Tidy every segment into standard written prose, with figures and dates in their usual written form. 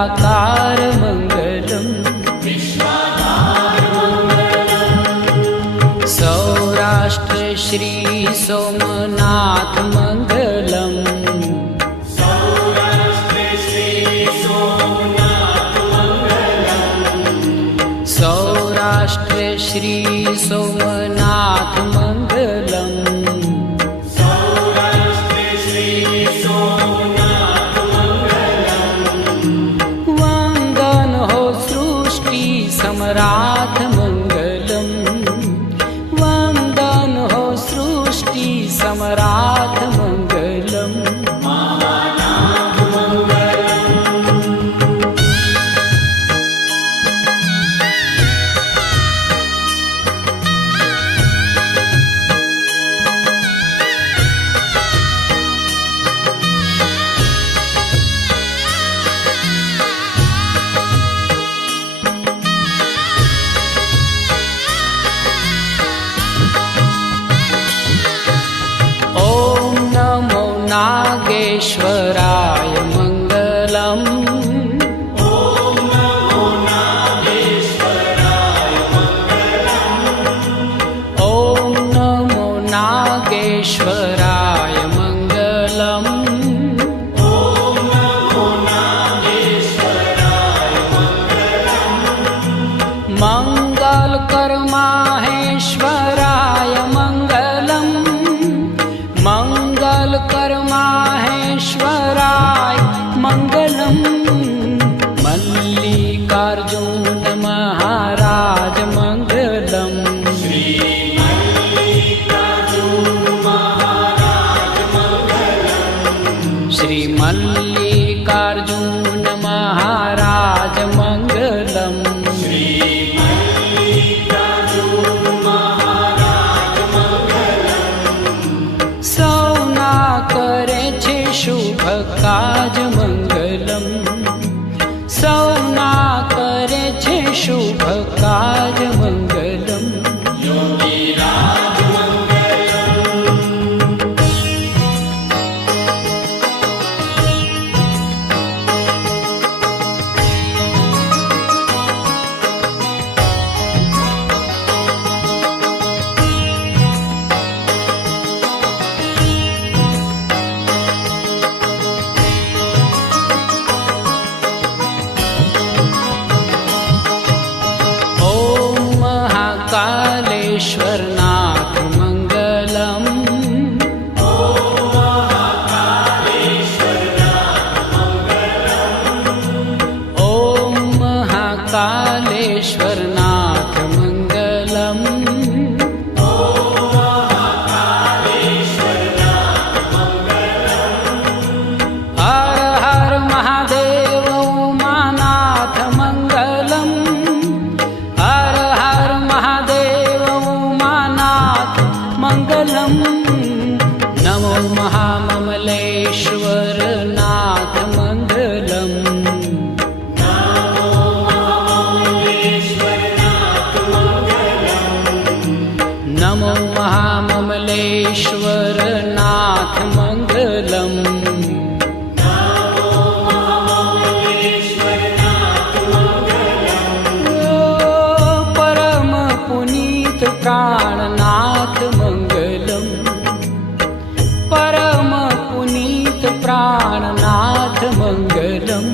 विश्वाधार मङ्गलम् सौराष्ट्र श्री सोमनाथ मङ्गलम् सौराष्ट्र श्री सोमनाथ मङ्गलम् वन्दन हो सृष्टि सम्राट मङ्गलम् वन्दन हो सृष्टि सम्राट मङ्गलम् नागेश्वराय मङ्गलम् ॐ नमो नागेश्वराय मङ्गलम् ॐ नमो नागेश्वराय मङ्गलम् ॐ नमो नागेश्वराय मङ्गलम् मङ्गलकर माहेश्वराय मङ्गलम् मङ्गलकर माहेश्वराय मङ्गलम् मल्लिकार्जुन महाराज मङ्गलम् श्री मल्लिकार्जुन महाराज मङ्गलम् श्री मल्लिकार्जुन महाराज मङ्गलम् श्री मल्लिकार्जुन महाराज मङ्गलम् सौना करे छे शुभ काज मङ्गलम् सौना करे छे शुभ काज मङ्गलम् योगीराज कालेश्वरनाथ मङ्गलम् ॐ महाकालेश्वरनाथ मङ्गलम् हर हर महादेव उमानाथ मङ्गलम् हर हर महादेव उमानाथ मङ्गलम् नमो महाममलेश्वरनाथ मङ्गलम् नमो महाममलेश्वरनाथ मङ्गलम् परम पुनीत प्राणनाथ मङ्गलम् परम पुनीत प्राणनाथ मङ्गलम्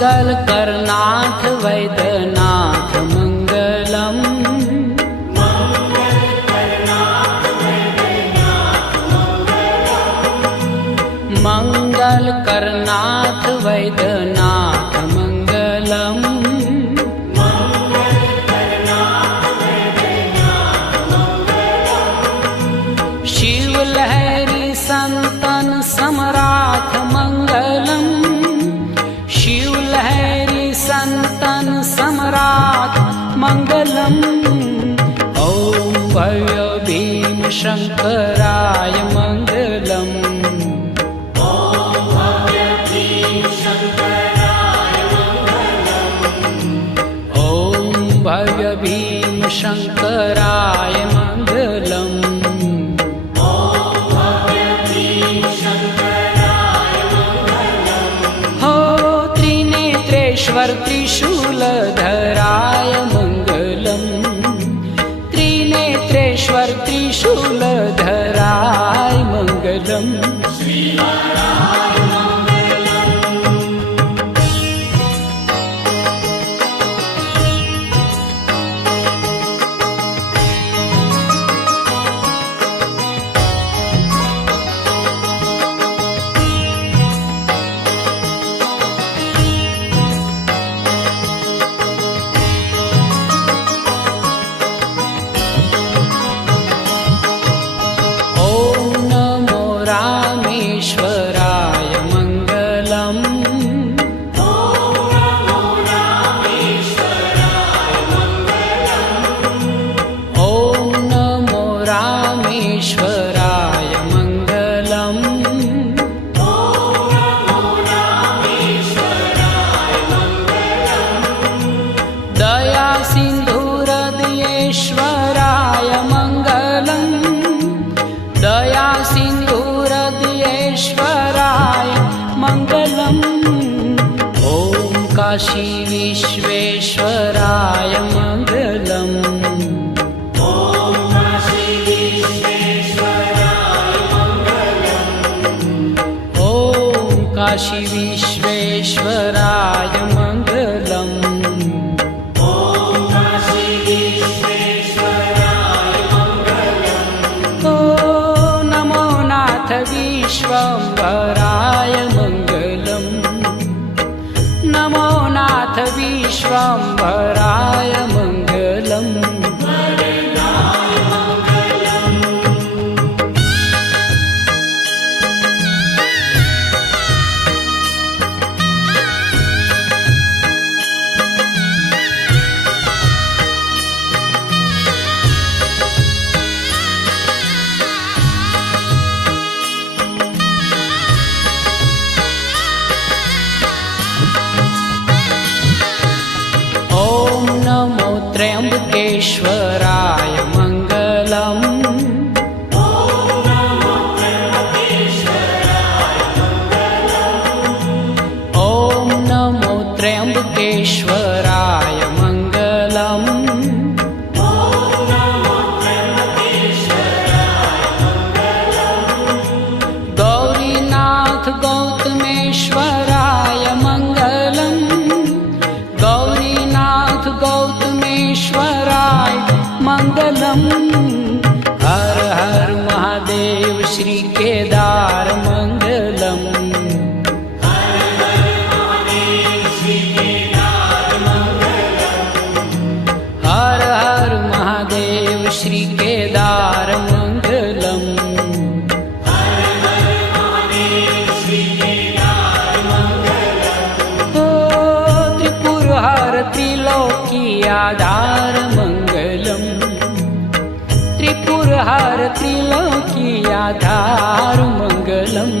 मङ्गलकरनाथ वैद्यनाथ मङ्गलम् मङ्गलकरनाथ वैद्यनाथ मङ्गलम् शिवलहरी संतन सम्राट मङ्गलम् शिवलहरी संतन भव्य भीम शङ्कराय मङ्गलम्। ॐ भव्य भीम शङ्कराय मङ्गलम्। हो त्रिनेत्रेश्वर त्रिशूलधराय मङ्गलम्। त्रिनेत्रेश्वर त्रिशूलधराय मङ्गलम्। रामेश्वराय मङ्गलम्। ॐ नमो रामेश्वराय मङ्गलम्। दया सिन्धुहृदयेश्वराय मङ्गलम्। दया सिन्धुहृदयेश्वराय मङ्गलम्। ॐ काशी विश्वेश्वराय मङ्गलम्। ॐ काशी विश्वेश्वराय मङ्गलम्। विश्वम्भराय मङ्गलम्। नमो नाथ विश्वम्भराय मङ्गलम्। त्र्यम्बकेश्वराय मङ्गलम्। ॐ नमो त्र्यम्बकेश्वराय मङ्गलम्। गौरीनाथ गौतमेश्वराय मङ्गलम्। गौरीनाथ गौतमेश्वराय मङ्गलम्। हर हर महादेव श्री केदार मङ्गलम्। हर हर महादेव श्री केदार मङ्गलम्। त्रिपुरहर त्रिलोकी आधार मङ्गलम्। त्रिपुरहर त्रिलोकी आधार मङ्गलम्।